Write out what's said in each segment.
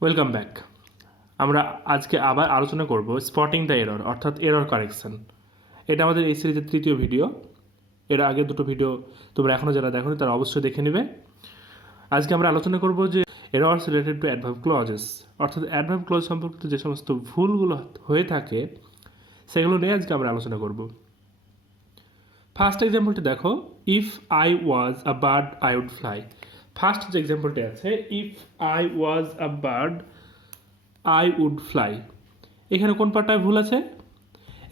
Welcome back. আমরা আজকে আবার আলোচনা করব স্পটিং দ্য এরর অর্থাৎ এরর কারেকশন। এটা আমাদের এই সিরিজের তৃতীয় ভিডিও। এর আগে দুটো ভিডিও তোমরা এখনও যারা দেখোনি তারা অবশ্যই দেখে নেবে। আজকে আমরা আলোচনা করব যে errors related to adverb clauses অর্থাৎ অ্যাডভার্ব ক্লজ সম্পর্কিত যে সমস্ত ভুলগুলো হয়ে থাকে সেগুলো নিয়ে আজকে আমরা আলোচনা করব। ফার্স্ট এক্সাম্পলটি দেখো, if I was a bird I would fly. First যে এক্সাম্পলটি আছে, if I was a bird I would fly, এখানে কোন পার্টটায় ভুল আছে?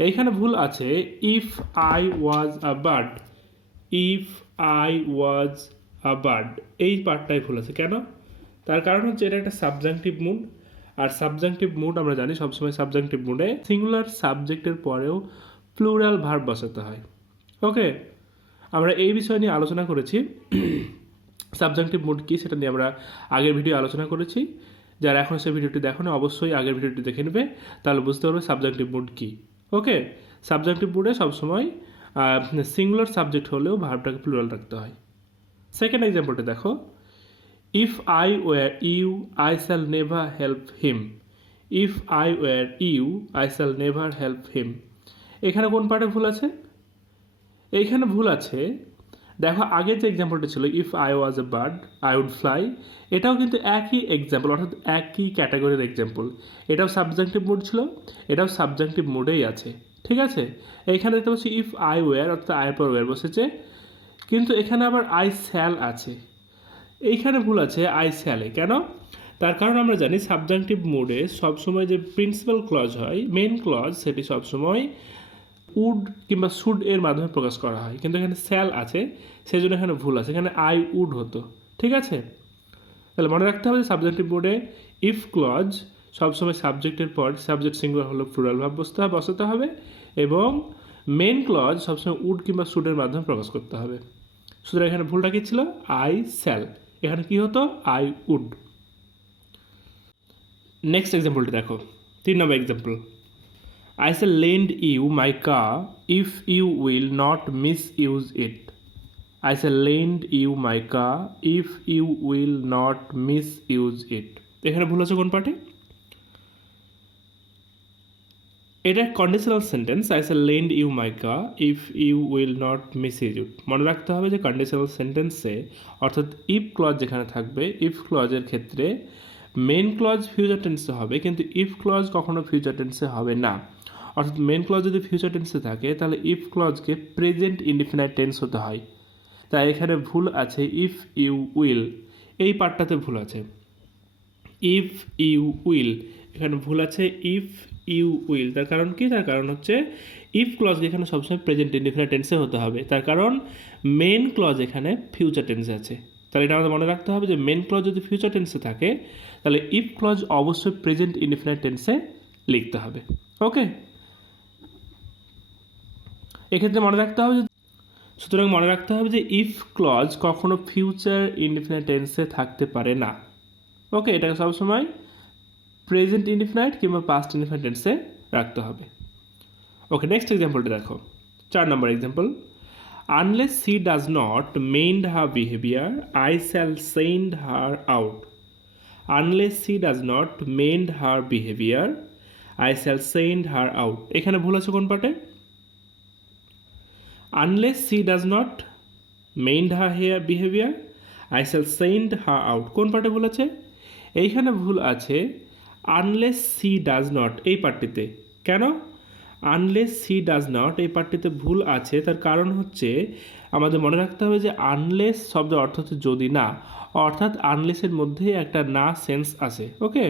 এইখানে ভুল আছে if I was a bird. If I was a bird এই পার্টটাই ভুল আছে। কেন? তার কারণ হচ্ছে এটা একটা সাবজাংটিভ মুড, আর সাবজাংটিভ মুড আমরা জানি সবসময় সাবজাংটিভ মুডে সিঙ্গুলার সাবজেক্টের পরেও প্লুরাল ভার্ব বসাতে হয়। ওকে, আমরা এই বিষয় নিয়ে আলোচনা করেছি। সাবজাংটিভ মুড কী সেটা নিয়ে আমরা আগের ভিডিও আলোচনা করেছি। যারা এখন সেই ভিডিওটি দেখো না অবশ্যই আগের ভিডিওটি দেখে নেবে, তাহলে বুঝতে পারবে সাবজাংটিভ মুড কী। ওকে, সাবজাংটিভ মুডে সবসময় সিঙ্গুলার সাবজেক্ট হলেও ভার্বটাকে প্লুরাল রাখতে হয়। সেকেন্ড এক্সাম্পলটা দেখো, if I were you I shall never help him. If I were you I shall never help him, এখানে কোন পার্টে ভুল আছে? এইখানে ভুল আছে, দেখো আগের যে এক্সাম্পলটা ছিল if I was a bird I would fly, এটাও কিন্তু একই এক্সাম্পল অর্থাৎ একই ক্যাটাগরির এক্সাম্পল। এটাও সাবজাংটিভ মুড ছিল, এটাও সাবজাংটিভ মুডেই আছে। ঠিক আছে, এইখানে দেখতে পাচ্ছি ইফ আই ওয়্যার অর্থাৎ আয়ের পর ওয়্যার বসেছে, কিন্তু এখানে আবার আই শ্যাল আছে। এইখানে ভুল আছে আই শ্যালে। কেন? তার কারণ আমরা জানি সাবজাংটিভ মুডে সবসময় যে প্রিন্সিপাল ক্লজ হয়, মেইন ক্লজ, সেটি সবসময় উড কিংবা শুড এর মাধ্যমে প্রকাশ করা হয়, কিন্তু এখানে স্যাল আছে, সেই জন্য এখানে ভুল আছে, এখানে আই উড হতো। ঠিক আছে, তাহলে মনে রাখতে হবে যে সাবজেক্টিভ মোডে ইফ ক্লজ সবসময় সাবজেক্টের পর সাবজেক্ট সিঙ্গুলার হলো প্লুরাল ভাব বসাতে হবে, এবং মেন ক্লজ সবসময় উড কিংবা শুডের মাধ্যমে প্রকাশ করতে হবে। সুতরাং এখানে ভুলটা কী ছিল? আই স্যাল, এখানে কি হতো? I would. নেক্সট এক্সাম্পলটি দেখো, 3 নম্বর example, I shall lend you my car if you will not misuse it. I shall lend you my car if you will not misuse it. এখানে ভুল আছে কোন পার্টে? এটা conditional sentence, I shall lend you my car if you will not misuse it। মনে রাখতে হবে যে কন্ডিশনাল সেন্টেন্সে অর্থাৎ ইফ ক্লজ যেখানে থাকবে, ইফ ক্লজের ক্ষেত্রে মেন ক্লজ ফিউচার টেন্সে হবে, কিন্তু ইফ ক্লজ কখনো ফিউচার টেন্সে হবে না। অর্থাৎ মেন ক্লজ যদি ফিউচার টেন্সে থাকে তাহলে ইফ ক্লজকে প্রেজেন্ট ইনডিফিনাইট টেন্স হতে হয়। তাই এখানে ভুল আছে ইফ ইউ উইল, এই পার্টটাতে ভুল আছে। ইফ ইউ উইল, এখানে ভুল আছে ইফ ইউ উইল। তার কারণ কি? তার কারণ হচ্ছে ইফ ক্লজ এখানে সবসময় প্রেজেন্ট ইনডিফিনাইট টেন্সে হতে হবে, তার কারণ মেন ক্লজ এখানে ফিউচার টেন্সে আছে। তাহলে এটা আমাদের মনে রাখতে হবে যে মেন ক্লজ যদি ফিউচার টেন্সে থাকে তাহলে ইফ ক্লজ অবশ্যই প্রেজেন্ট ইনডিফিনাইট টেন্সে লিখতে হবে। ওকে, এক্ষেত্রে মনে রাখতে হবে, সুতরাং মনে রাখতে হবে যে ইফ ক্লজ কখনো ফিউচার ইনডিফিনাইট টেন্সে থাকতে পারে না। ওকে, এটাকে সবসময় প্রেজেন্ট ইনডিফিনাইট কিংবা পাস্ট ইনডিফিনাইট টেন্সে রাখতে হবে। ওকে, নেক্সট এক্সাম্পলটা দেখো, 4 নম্বর example, unless she does not mend her behaviour I shall send her out. Unless she does not mend her behaviour I shall send her out, এখানে ভুল আছে কোন পার্টে? Unless she does not mend her behavior, I shall send her out, কোন পার্টে ভুল আছে? এইখানে ভুল আছে আনলেস সি ডাজ নট এই পার্টটিতে। কেন? আনলেস সি ডাজ নট এই পার্টটিতে ভুল আছে, তার কারণ হচ্ছে আমাদের মনে রাখতে হবে যে আনলেস শব্দের অর্থ হচ্ছে যদি না, অর্থাৎ আনলেসের মধ্যে একটা না সেন্স আছে। ওকে,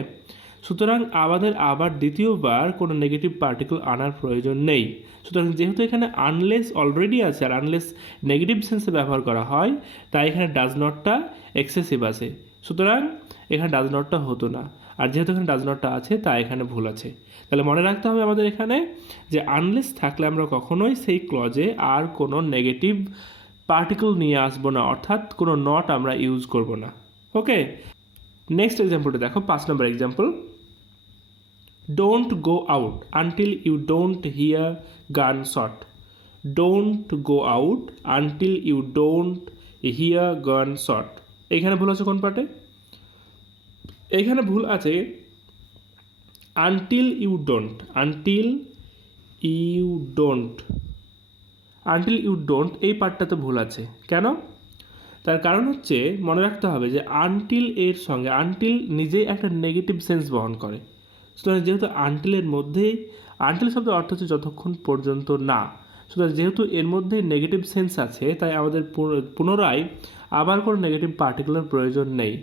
সুতরাং আমাদের আবার দ্বিতীয়বার কোনো নেগেটিভ পার্টিকেল আনার প্রয়োজন নেই। সুতরাং যেহেতু এখানে আনলেস অলরেডি আছে আর আনলেস নেগেটিভ সেন্সে ব্যবহার করা হয়, তাই এখানে ডাজ নটটা এক্সেসিভ আছে, সুতরাং এখানে ডাজ নটটা হতো না। আর যেহেতু এখানে ডাজ নটটা আছে তাই এখানে ভুল আছে। তাহলে মনে রাখতে হবে আমাদের এখানে যে আনলেস থাকলে আমরা কখনোই সেই ক্লজে আর কোনো নেগেটিভ পার্টিকেল নিয়ে আসবো না, অর্থাৎ কোনো নট আমরা ইউজ করব না। ওকে, নেক্সট এক্সাম্পলটা দেখো, 5 নম্বর example, don't go out until you don't hear গান shot. Don't go out until you don't hear গান শট, এখানে ভুল আছে কোন পার্টে? এইখানে ভুল আছে until you don't, until you don't, until you don't এই পার্টটাতে ভুল আছে। কেন? তার কারণ হচ্ছে মনে রাখতে হবে যে আনটিল এর সঙ্গে, আনটিল নিজেই একটা নেগেটিভ সেন্স বহন করে। সুতরাং যেহেতু আনটিলের মধ্যেই, আনটিল শব্দের অর্থ হচ্ছে যতক্ষণ পর্যন্ত না, সুতরাং যেহেতু এর মধ্যে নেগেটিভ সেন্স আছে তাই আমাদের পুনরায় আবার কোনো নেগেটিভ পার্টিকুলার প্রয়োজন নেই।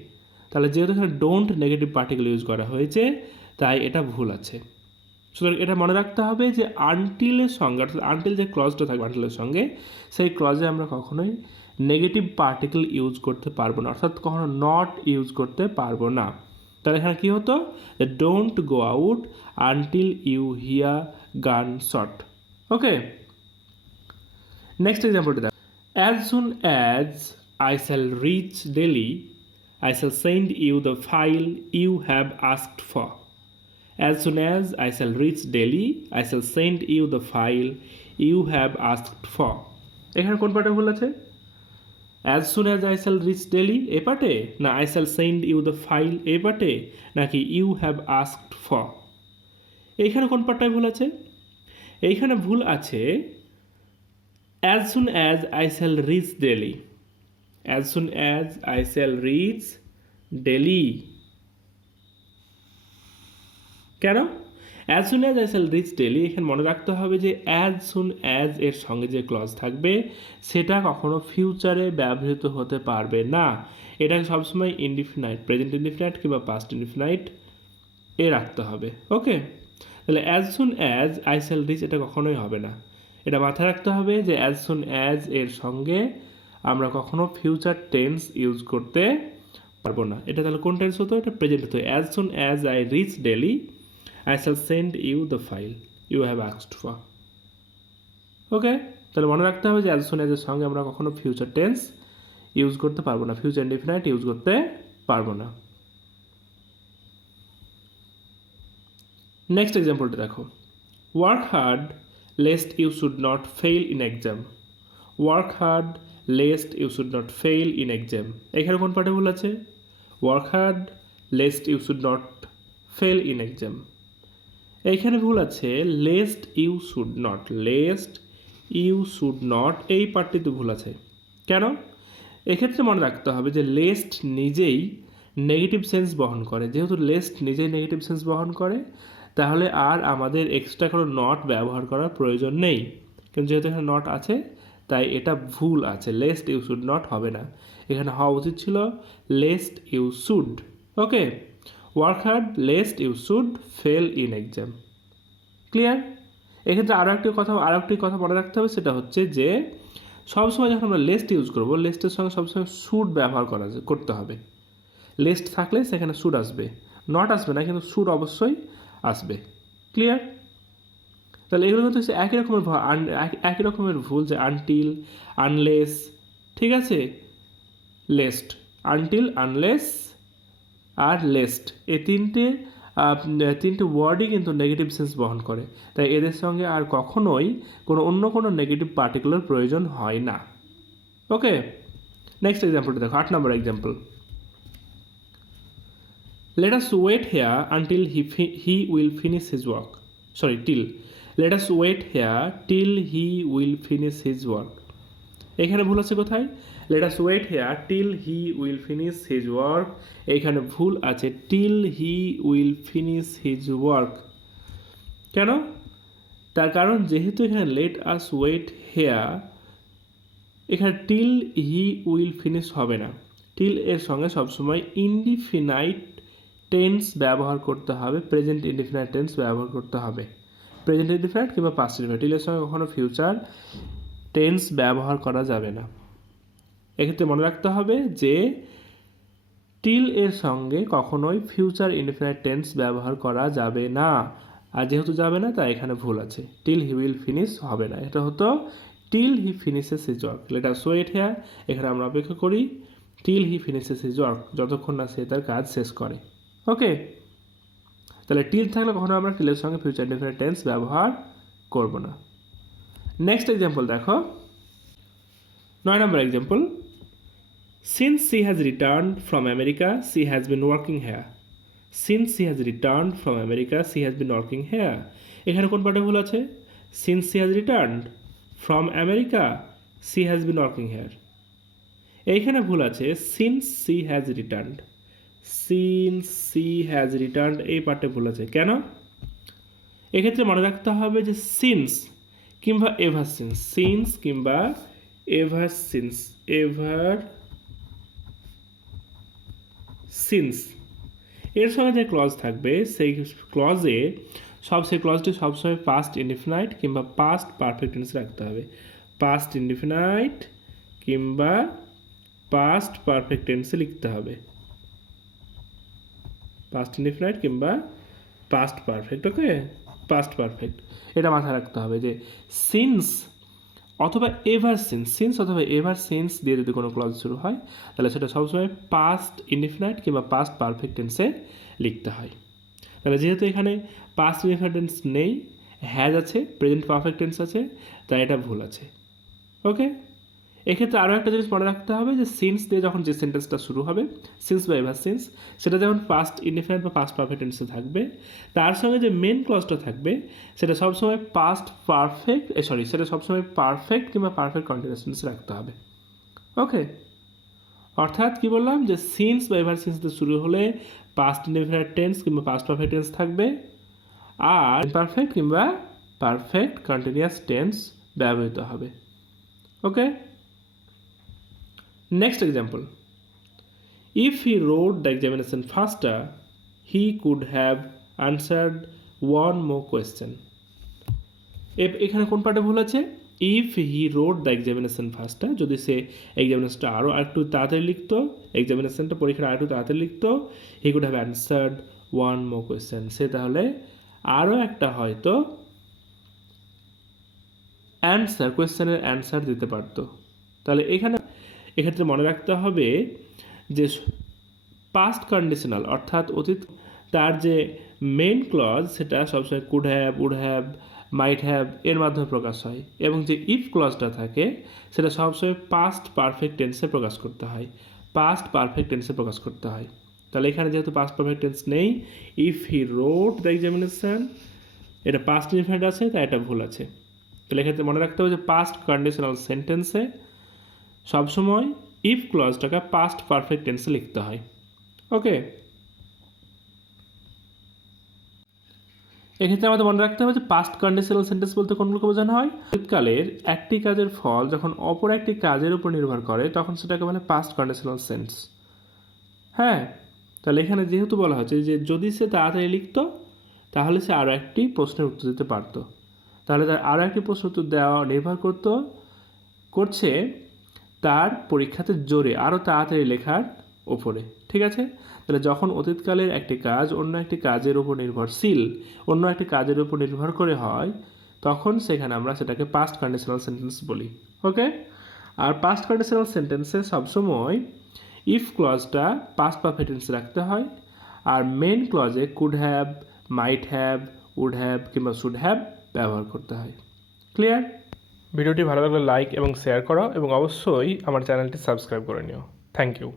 তাহলে যেহেতু এখানে ডোন্ট নেগেটিভ পার্টিকেল ইউজ করা হয়েছে তাই এটা ভুল আছে। সুতরাং এটা মনে রাখতে হবে যে আনটিলের সঙ্গে, অর্থাৎ আনটিল যে ক্লজটা থাকবে আনটিলের সঙ্গে, সেই ক্লজে আমরা কখনোই নেগেটিভ পার্টিকেল ইউজ করতে পারবো না, অর্থাৎ কখনো নট ইউজ করতে পারবো না। তাহলে এখানে কী হতো, don't go out until you hear গান শট। ওকে, নেক্সট এক্সাম্পলটা দেখো। As soon as I shall reach Delhi I shall send you the file you have asked for. As soon as I shall reach Delhi, I shall send you the file you have asked for. এখানে কোন পার্টে ভুল আছে? As soon as I shall reach Delhi এই পার্টে, না I shall send you the file এই পার্টে, নাকি you have asked for? এইখানে কোন পার্টটায় ভুল আছে? এইখানে ভুল আছে as soon as I shall reach Delhi. As soon as I shall reach Delhi. কেন? As soon as I shall reach Delhi এখানে মনে রাখতে হবে যে as soon as এর সঙ্গে যে ক্লজ থাকবে সেটা কখনো ফিউচারে ব্যবহৃত হতে পারবে না। এটাকে সবসময় ইনডিফিনাইট, প্রেজেন্ট ইনডিফিনাইট কিংবা পাস্ট ইনডিফিনাইট এ রাখতে হবে। ওকে, তাহলে as soon as I shall reach এটা কখনোই হবে না। এটা মাথায় রাখতে হবে যে as soon as এর সঙ্গে আমরা কখনো ফিউচার টেন্স ইউজ করতে পারবো না। এটা তাহলে কোন টেন্স হতো? এটা প্রেজেন্ট হতো। As soon as I reach Delhi I shall send you the file you have asked for. Okay, তাহলে মনে রাখতে হবে যে অ্যাজ সুন অ্যাজ এর সঙ্গে আমরা কখনো ফিউচার টেন্স ইউজ করতে পারবো না, ফিউচার ইনডিফিনাইট ইউজ করতে পারবো না। নেক্সট এক্সাম্পলটা দেখো। Work hard lest you should not fail in exam. Work hard lest you should not fail in exam. এখানে কোন পার্টে ভুল আছে? Work hard lest you should not fail in exam. এইখানে ভুল আছে lest you should not, lest you should not এই পার্টটিতে ভুল আছে। কেন? এক্ষেত্রে মনে রাখতে হবে যে লেস্ট নিজেই নেগেটিভ সেন্স বহন করে। যেহেতু লেস্ট নিজেই নেগেটিভ সেন্স বহন করে তাহলে আর আমাদের এক্সট্রা কোনো নট ব্যবহার করার প্রয়োজন নেই, কিন্তু যেহেতু এখানে নট আছে তাই এটা ভুল আছে, লেস্ট ইউ শুড নট হবে না, এখানে হওয়া উচিত ছিল lest you should. Okay, work hard lest you should fail in exam. Clear? এক্ষেত্রে আরও একটি কথা মনে রাখতে হবে, সেটা হচ্ছে যে সবসময় যখন আমরা লেস্ট ইউজ করবো লেস্টের সঙ্গে সবসময় শুড ব্যবহার করতে হবে। লেস্ট থাকলে সেখানে শুড আসবে, নট আসবে না, কিন্তু শুড অবশ্যই আসবে। ক্লিয়ার? তাহলে এগুলো কিন্তু একই রকমের ভুল যে আনটিল, আনলেস, ঠিক আছে, লেস্ট, আনটিল, আনলেস আর লেস্ট এই তিনটে ওয়ার্ডই কিন্তু নেগেটিভ সেন্স বহন করে, তাই এদের সঙ্গে আর কখনোই অন্য কোনো নেগেটিভ পার্টিকুলার প্রয়োজন হয় না। ওকে, নেক্সট এক্সাম্পলটা দেখো, 8 নম্বর example. Let us wait here until he will finish his work. Till. Let us wait here till he will finish his work. এখানে ভুল আছে কোথায়? Let us wait here till he will finish his work. এখানে ভুল আছে till he will finish his work. কেন? তার কারণ যেহেতু এখানে let us wait here, এখানে till he will finish হবে না। till এর সঙ্গে সবসময় ইনডিফিনাইট টেন্স ব্যবহার করতে হবে, প্রেজেন্ট ইনডিফিনাইট টেন্স ব্যবহার করতে হবে। প্রেজেন্ট ইনডিফিনাইট কিংবা পাস্ট ইনডিফিনাইট, টিলের সঙ্গে কখনো ফিউচার টেন্স ব্যবহার করা যাবে না। এক্ষেত্রে মনে রাখতে হবে যে টিল এর সঙ্গে কখনোই ফিউচার ইনডিফিনাইট টেন্স ব্যবহার করা যাবে না, আর যেহেতু যাবে না তাই এখানে ভুল আছে, টিল হি উইল ফিনিশ হবে না, এটা হতো till he finishes his work. Let us wait here, এখানে আমরা অপেক্ষা করি till he finishes his work, যতক্ষণ না সে তার কাজ শেষ করে। ওকে, তাহলে টিল থাকলে কখনো আমরা টিলের সঙ্গে ফিউচার ইনডিফিনাইট টেন্স ব্যবহার করব না। নেক্সট এক্সাম্পল দেখো, 9 নম্বর example. Since she has returned from America, she has been working here. Since she has return from America she has been working here. এখানে কোন পার্টে ভুল আছে? Since she has return from America she has been working here. এইখানে ভুল আছে since she has return. Since she has return এই পার্টে ভুল আছে। কেন? এক্ষেত্রে মনে রাখতে হবে যে সিন্স কিংবা এভার সিন্স, সিন্স কিংবা এভার সিন্স, এভার সিন্স এর সঙ্গে যে ক্লজ থাকবে সেই ক্লজে সেই ক্লজটি সবসময় পাস্ট ইনডিফিনাইট কিংবা পাস্ট পারফেক্ট টেন্সে রাখতে হবে। পাস্ট ইনডিফিনাইট কিংবা পাস্ট পারফেক্ট টেন্সে লিখতে হবে। পাস্ট ইনডিফিনাইট কিংবা পাস্ট পারফেক্ট। ওকে, পাস্ট পারফেক্ট এটা মাথায় রাখতে হবে যে সিন্স অথবা এভার সিন্স, সিন্স অথবা এভার সিন্স দিয়ে যদি কোনো ক্লজ শুরু হয় তাহলে সেটা সবসময় পাস্ট ইনডিফিনাইট কিংবা পাস্ট পারফেক্ট টেন্সে লিখতে হয়। তাহলে যেহেতু এখানে পাস্ট ইনডিফিনাইট টেন্স নেই, হ্যাজ আছে, প্রেজেন্ট পারফেক্ট টেন্স আছে, তাই এটা ভুল আছে। ওকে, এক্ষেত্রে আরও একটা জিনিস মনে রাখতে হবে যে সিন্স দিয়ে যখন যে সেন্টেন্সটা শুরু হবে, সিন্স বা এভার সিন্স, সেটা যখন পাস্ট ইনডিফিনাইট বা পাস্ট পারফেক্ট টেন্সে থাকবে, তার সঙ্গে যে মেন ক্লজটা থাকবে সেটা সবসময় পাস্ট পারফেক্ট সেটা সবসময় পারফেক্ট কিংবা পারফেক্ট কন্টিনিউয়াস টেন্সে রাখতে হবে। ওকে, অর্থাৎ কি বললাম যে সিন্স বা এভার সিন্স দিয়ে শুরু হলে পাস্ট ইনডিফিনাইট টেন্স কিংবা পাস্ট পারফেক্ট টেন্স থাকবে, আর পারফেক্ট কিংবা পারফেক্ট কন্টিনিউয়াস টেন্স ব্যবহৃত হবে। ওকে, next example, if he wrote the examination faster he could have answered one more question. এখানে কোন পার্টে ভুল আছে? If he wrote the examination ফাস্টার, যদি সে এক্সামিনেশনটা আরও একটু তাড়াতাড়ি লিখতো, এক্সামিনেশনটা পরীক্ষাটা আরও একটু তাড়াতাড়ি লিখতো, he could have answered one more question, সে তাহলে আরও একটা হয়তো কোয়েশ্চেনের অ্যান্সার দিতে পারতো। তাহলে এক্ষেত্রে মনে রাখতে হবে যে পাস্ট কন্ডিশনাল অর্থাৎ অতীত, তার যে মেইন ক্লজ সেটা সবসময় could have, would have, might have এর মাধ্যমে প্রকাশ হয়, এবং যে ইফ ক্লজটা থাকে সেটা সবসময় পাস্ট পারফেক্ট টেন্সে প্রকাশ করতে হয়, পাস্ট পারফেক্ট টেন্সে প্রকাশ করতে হয়। তাহলে এখানে যেহেতু পাস্ট পারফেক্ট টেন্স নেই, if he wrote the examination এটা পাস্ট ইনডিফিনাইট আছে, তাই এটা ভুল আছে। তাহলে এক্ষেত্রে মনে রাখতে হবে যে পাস্ট কন্ডিশনাল সেন্টেন্সে সবসময় ইফ ক্লজটাকে পাস্ট পারফেক্ট টেন্সে লিখতে হয়। ওকে, এক্ষেত্রে আমাদের মনে রাখতে হবে যে পাস্ট কন্ডিশনাল সেন্টেন্স বলতে কোনগুলোকে বোঝানো হয়? অতীতকালের একটি কাজের ফল যখন অপর একটি কাজের উপর নির্ভর করে তখন সেটাকে বলে পাস্ট কন্ডিশনাল সেন্স। হ্যাঁ, তাহলে এখানে যেহেতু বলা হচ্ছে যে যদি সে তাড়াতাড়ি লিখতো তাহলে সে আরও একটি প্রশ্নের উত্তর দিতে পারতো, তাহলে তার আরও একটি প্রশ্ন উত্তর দেওয়া নির্ভর করছে তার পরীক্ষাতে জোরে আরও তাড়াতাড়ি লেখার ওপরে। ঠিক আছে, তাহলে যখন অতীতকালের একটি কাজ অন্য একটি কাজের উপর নির্ভরশীল, অন্য একটি কাজের উপর নির্ভর করে হয়, তখন সেখানে আমরা সেটাকে পাস্ট কন্ডিশনাল সেন্টেন্স বলি। ওকে, আর পাস্ট কন্ডিশনাল সেন্টেন্সে সবসময় ইফ ক্লজটা পাস্ট পারফেক্ট টেন্সে রাখতে হয়, আর মেন ক্লজে could have, might have, would have কিংবা শুড হ্যাভ ব্যবহার করতে হয়। ক্লিয়ার? ভিডিওটি ভালো লাগলে লাইক এবং শেয়ার করো, এবং অবশ্যই আমার চ্যানেলটি সাবস্ক্রাইব করে নিও। Thank you.